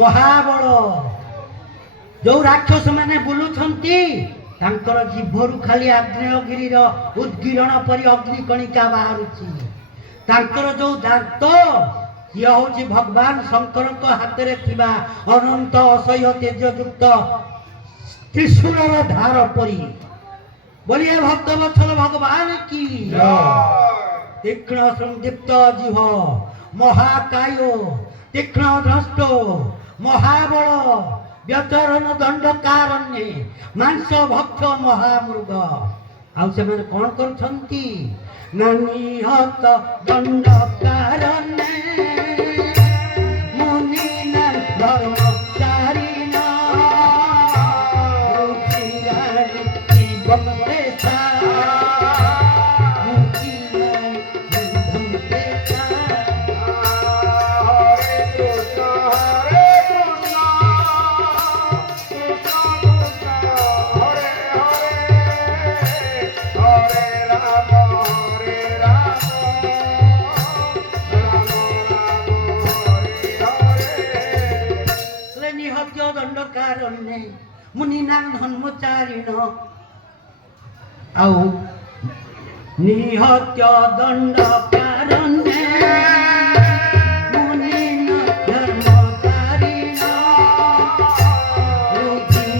महाबल जो राक्षस माने बुलुछंती तांकर जीभरु खाली आग्नेयगिरीर उद्गीरण परि अग्निकणिका बाहरुची तांकर जो दांत ये हूँ भगवान शंकर हाथ में थिबा अनंत असह्य तेजयुक्त त्रिशूलर धार परी बोलिए भक्तवत्सल भगवान की तीक्ष्ण संदीप्त जीव महाकाय तीक्ष्ण द्रष्ट महाबल व्यचरण दंडकारण्य मांस भक्ष महामृग आउ से मैंने कौन करछंती निहत दंडकारण्य मुनिना धर्मचारिण रुचिराणि जीवन पेशा मुनिना धर्मचारिण आउ निहत्य दंडकारण्य मुनिना धर्मचारिण रुचिराणि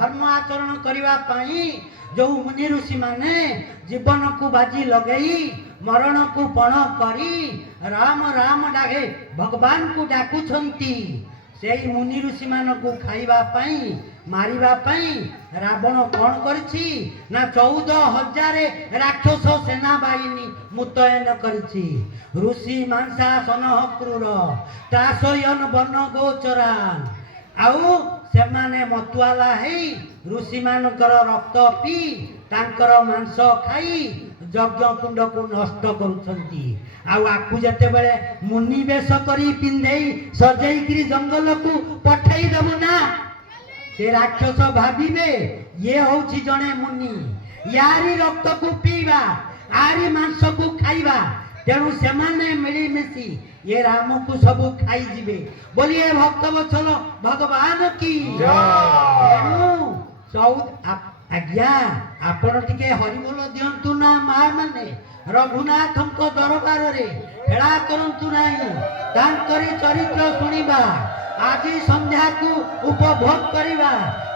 धर्म आचरण करने जो मुनि ऋषि माने जीवन को बाजी लगई मरण को पण करी राम राम डाके भगवान को डाकुछंती से मुनि ऋषि मान को खाइबा पाई मारिबा पाई रावण कौन करछि ना 14,000 राक्षस सेना बाहिनी मुतयन करछि ऋषि मांसा सनह क्रूर त्रासयन वन गोचरान आउ से माने मतुआला है ऋषि मानकर रक्त पी तांकर मांस खाई यज्ञ कुंड को नष्ट करुछंती आउ आकु जते बेले मुनि वेश करी पिंधेई सजेई जंगल को पठाई देबु ना से राक्षस भाविबे ये होछि जने मुनि यारी रक्त को पीवा आरी मांस को खाइबा तेणु से मिली मिसी ये राम को सब खाई जीवे बोलिए भक्तवत्सल भगवान की आज्ञा आपण टिके हरिबोल दियंतु ना मां माने रघुनाथंक दरबार रे हेळा करंतु नाही तांकरी चरित्र सुनिबा आज संध्या को उपभोग करिबा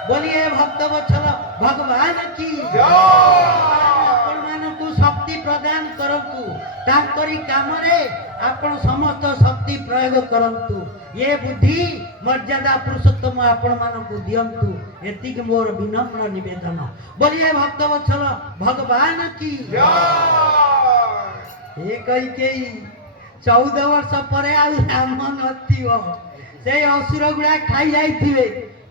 बोलिए भक्तवत्सल भगवान की आपण मानकु शक्ति प्रदान करंतु तांकरी काम रे आपण समस्त शक्ति प्रयोग करंतु ये बुद्धि मर्यादा पुरुषोत्तम आपण मानकु दियंतु एतिक मोर विनम्र निवेदन बोलिए भक्तवत्सल भगवान की जय ए कहि के 14 वर्ष पर राम नथियो से असुर गुड़ा खाई जाइथिबे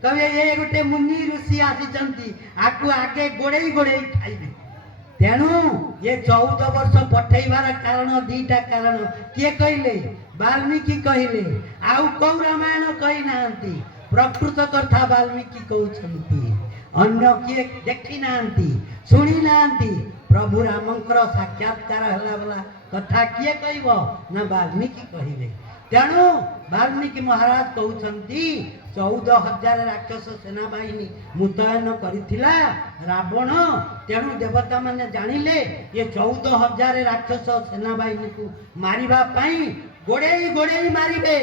कबे ये गोटे मुनि ऋषि आसीचंती आकु आगे गोड़े गोड़े खाइबे तेणु ये 14 वर्ष पठेबार कारण दीटा कारण किए कहले वाल्मीकि कहले आउ कौ रामायण कहि नांती प्रकृत कथा वाल्मीकि कहउछंती अन्य किए देखि नांती सुनी नांती प्रभु रामंकर साक्षात्कार हला वाला कथा किए कहबो ना वाल्मीकि कहिबे तेणु वाल्मीकि महाराज कहउछंती 14,000 राक्षस सेना बाहिनी मुतयन करिथिला रावण तेणु देवता माने जानिले ये 14,000 राक्षस सेना बाहिनी को मारिबा पाई गोड़ेई गोड़ेई मारिबे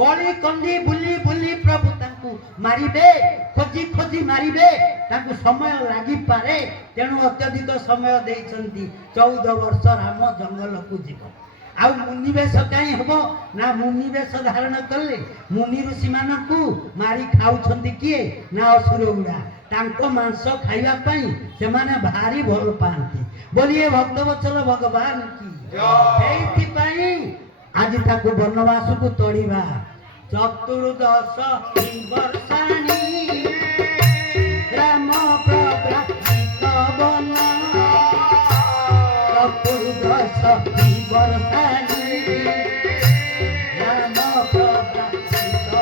गली कंदी बुली बुली प्रभु तांकु मारिबे खोजी खोजी मारिबे तांकु समय लागि पारे तेणु अत्यधिक समय देइछंती 14 वर्ष राम जंगल को जीव आउ मुनिवेश कहीं हम ना मुनिवेश धारण कले मुनि ऋषि मानकु मारी खाउछंती किए ना असुर गुड़ा तांको मांस खाइबा पई से माने भारी भल पांती बोलिए भक्तवत्सल भगवान की एथि पई आज ताकु वनवास को तोड़ीबा 14 वर्षाणी ଶକ୍ତି ବର୍ଷାଣି ରାମ ପ୍ରକାଶିତ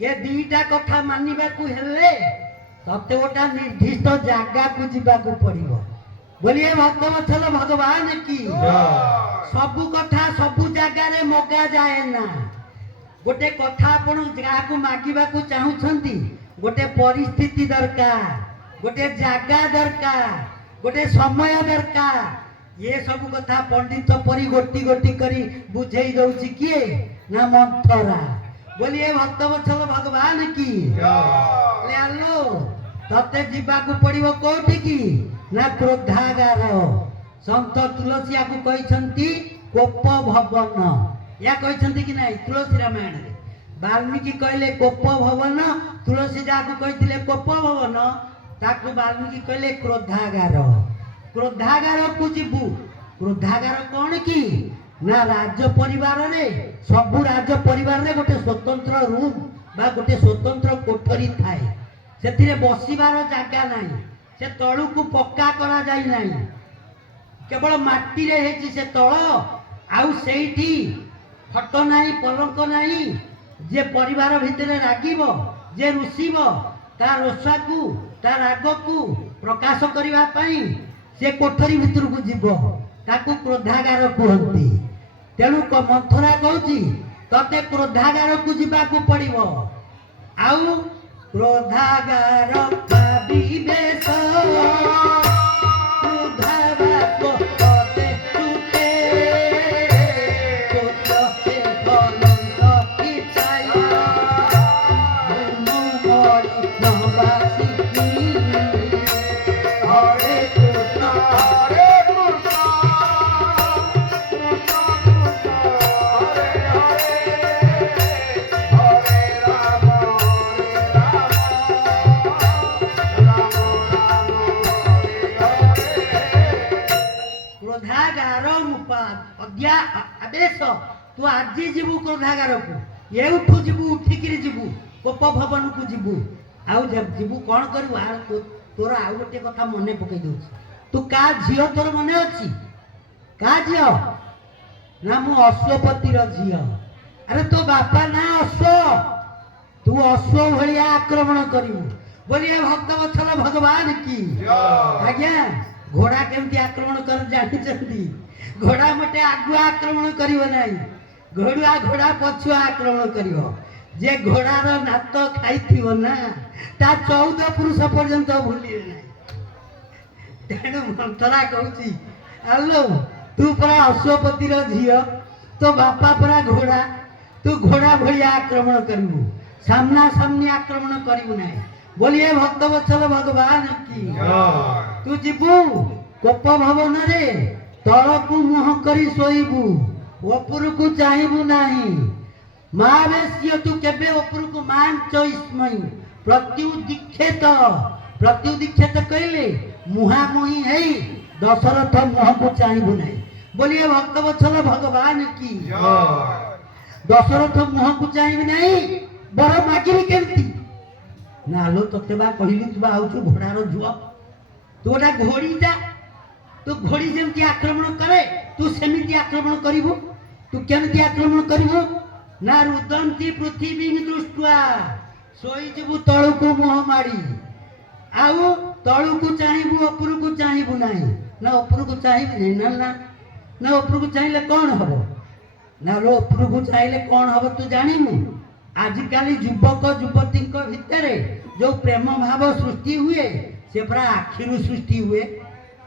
ये दीटा कथा मानिबाकू हेले तते गोटा निर्दिष्ट जागा को जीवाकू पड़िबो। बोलिए भक्तवत्सल भगवान की सबु कथा सबु जागा रे मगा जाए ना। गोटे कथा आपण जाकू मागिबाकू चाहुछंती गोटे परिस्थिति दरकार, गोटे जागा दरकार, गोटे समय दरकार। ये सब कथा पंडित परी गोटी गोटी करी बुझेई दउची किए ना मंथरा। बोलिए भक्तवत्सल भगवान की लो तते जीवाकू पड़िबो कोठी की ना क्रोधागार। संत तुलसी आकू कहिसंती कोप भवन या कहिसंती कि नाही तुलसी रामायण रे। वाल्मीकि कहले कोप भवन, तुलसी जाकू कहिथिले कोप भवन, ताकू वाल्मीकि कहले क्रोधागार। क्रोधागार को जीवु। क्रोधागार कौन की ना राज परिवार रे सबु राज परिवार रे गोटे स्वतंत्र रूम बा गोटे स्वतंत्र कोठरी थाए। सेथिरे बसिबार जागा नाही, से तळु को पक्का करा जाई नाही, केवल माटी रे हेची से तळ आउ सेठी फट नाही पलंक नाही। जे परिवार भितरे रागिबो, जे रुसिबो, ता रोषाकू ता रागकू प्रकाश करिवा पई से कोठरी भितर को जीवो, ताकू क्रोधागार कहंती। तेणु मंथरा कहूची तते क्रोधागार को जीवाकू पड़िबो। आउ क्रोधागार विवेश क्रोधावाक तते तुते कोते बलंत किछाई मुनु मरि नबासी हरे कृष्ण हरे कृष्ण आदेश तू आज जीवु क्रोधागार को एठू जीवु उठिकी जीवु कोप भवन को जीवु आउ जीवु कौन करू। तोर आउ गोटे कथा मन पकई दउ तू का झियो तोर मन अच्छी का झियो ना मु अश्वपतिर झियो। अरे तो बापा ना अश्व तू अश्व भलिया आक्रमण करिवु। बोलिए भक्तवत्सल भगवान की आज्ञा। घोड़ा केमती आक्रमण कर जानी घोड़ा मटे आगुआ आक्रमण करिवो नाही, घोड़ुआ घोड़ा पछुआ आक्रमण करिवो। जे घोड़ार नात खाइथिवो ना ता 14 पुरुष पर्यंत भूलिए नाही। तेणु मंथरा कहूची आलो तू परा अश्वपतिर झियो, तो बापा परा घोड़ा, तू घोड़ा भलिया आक्रमण करिवु, सामना सामनी आक्रमण करिवु नाही। बोलिए भक्तवत्सल भगवान की तू जीवु कोप भवन रे तलकू मुह करी सोईबु, उपरकू चाहबू नाही। महावेश्य तू केबे उपरकू मांच इस्मय प्रत्युदीक्षेत। प्रत्युदीक्षेत कहले मुहामुही है दशरथ मुह को चाहबू नाही। बोलिए भक्तवत्सल भगवान की दशरथ मुह को चाहबी नाही। बर मागिरी केमती नालो तते बा कहली तू आउछु घोड़ार जुआ, तू गोटा घोड़ी जा, तू घोड़ी जेमती आक्रमण करे तू सेमिति आक्रमण करिवु। तू केमती आक्रमण करिवु ना रुदंती पृथ्वी दृष्टवा सोई जीवु तळुकू मुह मारी। आउ तळुकू चाहबू उपरकू चाहबू नाही ना उपरकू चाहबी ना ना ना उपरकू चाहिले कौन हबो ना लो उपरकू चाहिले कौन हबो तू जानिमु। आजिकाली युवक युवती भितरे जो प्रेम भाव सृष्टि हुए से पूरा आखिरु सृष्टि हुए।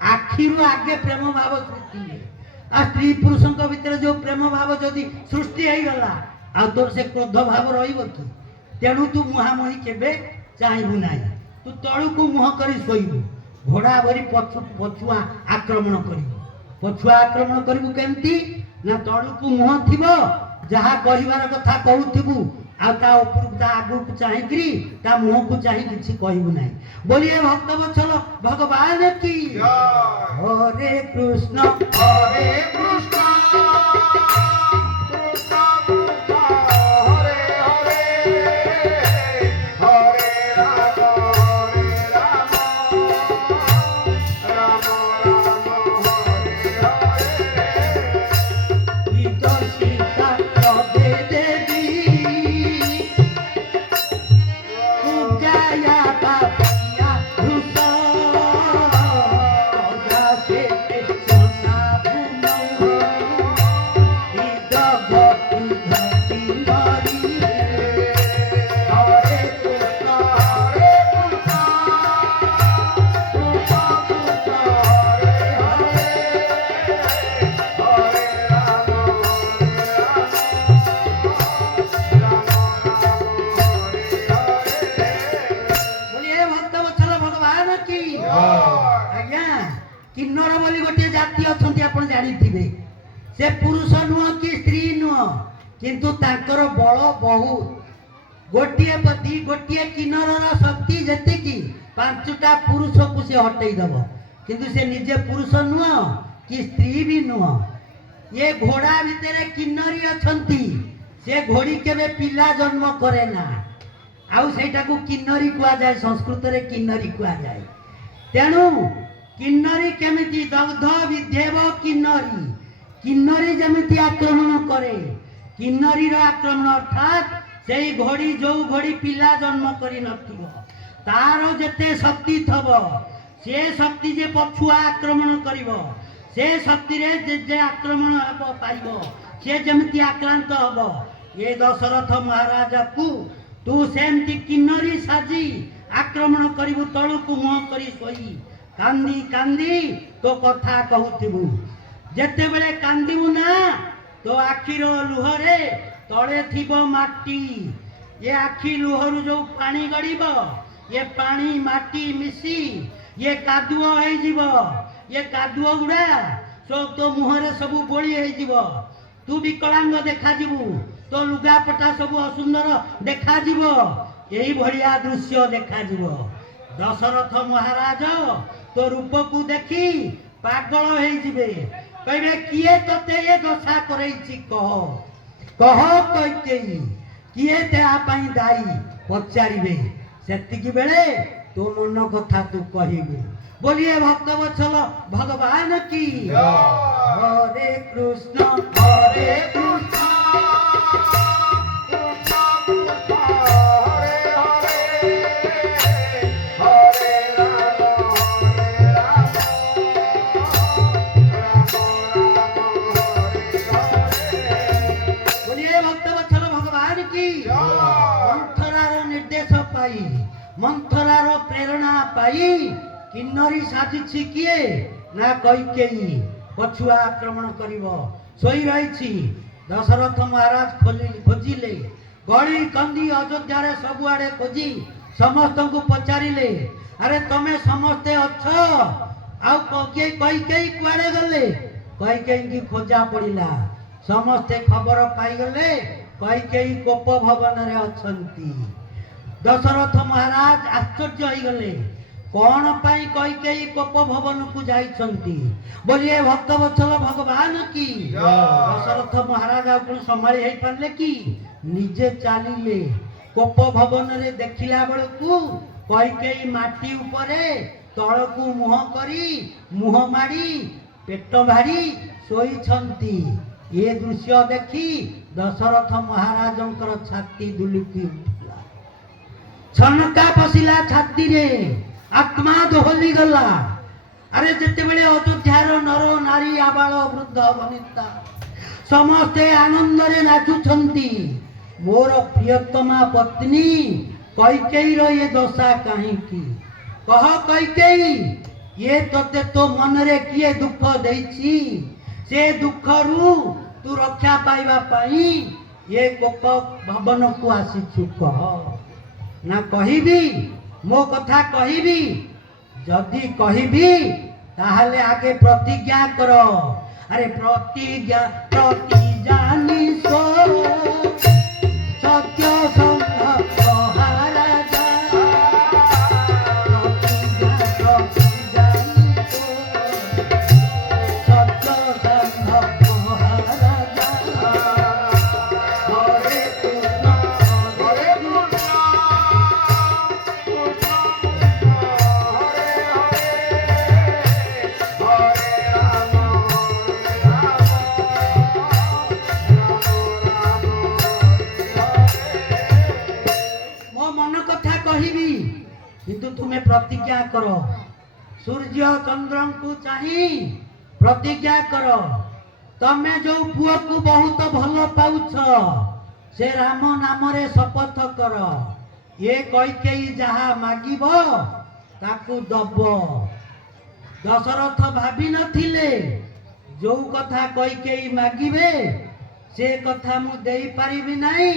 आखिरु आगे प्रेम भाव सृष्टि हुए। आ स्त्री पुरुषों भितर जो प्रेम भाव जदि सृष्टि हो गला आ तोर से क्रोध भाव रहिबो कि। तेणु तू मुहामुही केबे चाहबू नाही, तू तळुकू मुह करी सोईबू। घोड़ा भरी पछुआ आक्रमण करिबू। पछुआ आक्रमण करिबू केमती ना तळुकू मुह थिबो, जहा कहिबार कथा कहूथिबू ता उपरକୁ ता आगुକୁ चाहिकरी ता मुह को चाहि किछि कहबु नाही। बोलिए भक्त वत्सल भगवान की हरे कृष्ण हरे कृष्ण किन्नर बोली गोटे जाति अछंती आपण जानिथिबे से पुरुष नुह कि स्त्री नुह किंतु तांकर बल बहुत गोटिए पति गोटिए किन्नरर शक्ति जति की पांचटा पुरुष को से हटई दब किंतु से निजे पुरुष नुह कि स्त्री भी नुह। ये घोड़ा भितर किन्नरी अछंती से घोड़ी केबे पिला जन्म करे ना आउ सेटा को किन्नरी कुआ जाए संस्कृत रे किन्नरी कुआ जाए। तेणु किन्नरी केमिति दग्ध विधेव किन्नरी किन्नरी जमिति आक्रमण करे किन्नरी रो आक्रमण अर्थात सेई घोड़ी जो घोड़ी पिला जन्म करी नथिबो तारो जेते शक्ति थबो से शक्ति जे पछुआ आक्रमण करिवो से शक्ति रे जे आक्रमण हबो पाइबो से जमिति आक्रांत हबो। ये दशरथ महाराज को तू सेमति किन्नरी साजी आक्रमण करिवु तळु को मुह करी सोई कांदी कांदी तो कथा कहूथिबु जेते बेले कांदीबु ना तो आखिर लुहरे तळे थिबो माटी ये आखि लुहरु जो पानी गड़ीबो ये पानी माटी मिसी ये कादुओ हे जीवो ये कादुओ गुडा सो तो मुहरे सब बोली हे जीवो तू विकलांग देखा जीवु तो लुगापटा सब असुंदर देखा जीवो एही भलिया दृश्य देखा जीवो। दशरथ महाराज तो रूप को देखी पागल हो जिबे कहबे किए तते ये दशा करैछि कह कह कहिकेई किए तेरा पई दाई पचारिबे सेतिकी बेले तो मन कथा तू कहिबे। बोलिए भक्त वत्सल भगवान की हरे कृष्ण हरे कृष्ण मंथरार प्रेरणा पाई किन्नरी साजिछि किए ना कैकेयी पछुआ आक्रमण करिवो सोई रहिछि। दशरथ महाराज खोजिले गली कंदी अयोध्या रे सबुआडे खोजी समस्त को पचारिले अरे तमे समस्ते अछ आउ कैकेयी कुआडे गले कैकेयी की खोजा पड़िला समस्ते खबर पाई गले कैकेयी कोप भवन रे अछंती। दशरथ महाराज आश्चर्य हो गले कौन पाई कैकेयी कोप भवन को जाइछंती। बोलिए भक्त वत्सल भगवान की दशरथ महाराज आपण संभाली हेई पारले कि निजे चालिले कोप भवन रे देखिला बेलकू कैकेयी माटी उपरे तळकू मुह करी मुह माड़ी पेट भारी सोईछंती। ये दृश्य देखी दशरथ महाराजंकर छाती दुलुकी छनका पशिला छाती रे आत्मा दोहली गला। अरे जिते बेले अयोध्यार नर नारी आबाल वृद्ध वनिता समस्ते आनंद रे नाचुछंती मोर प्रियतमा पत्नी कैकेयी रो ये दशा कहीं की कह कैकेयी ये तते तो मन रे किए दुख देछि से दुख रु तू रक्षा पाइबा पाई ये कोप भवन को आसीछु कह ना कहिबी मो कथा कहिबी जदि कहिबी ताहले आगे प्रतिज्ञा करो। अरे प्रतिज्ञा प्रति जानी सो सत्य प्रतिज्ञा कर सूर्य चंद्र को चाही प्रतिज्ञा कर तमे जो पुओ को बहुत भल पाउछ से राम नाम रे शपथ कर ये कैकेयी जहा मागिब ताकू दब दशरथ भाभी नथिले जो कथा कैकेयी मागिबे से कथा मु देई पारिबि नाही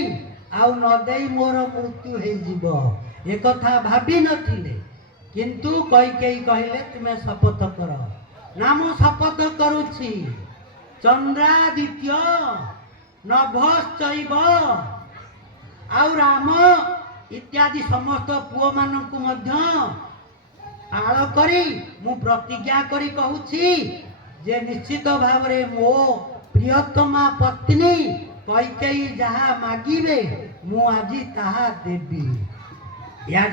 आउ न देई मोर मृत्यु हे जीव ए कथा भाभी नथिले किंतु कैकेयी कहले तुमे शपथ कर ना मु शपथ करूछि चंद्रादित्य नभश्चैव आउ राम इत्यादि समस्त पुओ मानकु मध्य आळ करी मु प्रतिज्ञा करी कहूछि जे निश्चित भाव रे मो प्रियतमा पत्नी कैकेयी जहा मागिबे मु आजी ताहा देबी या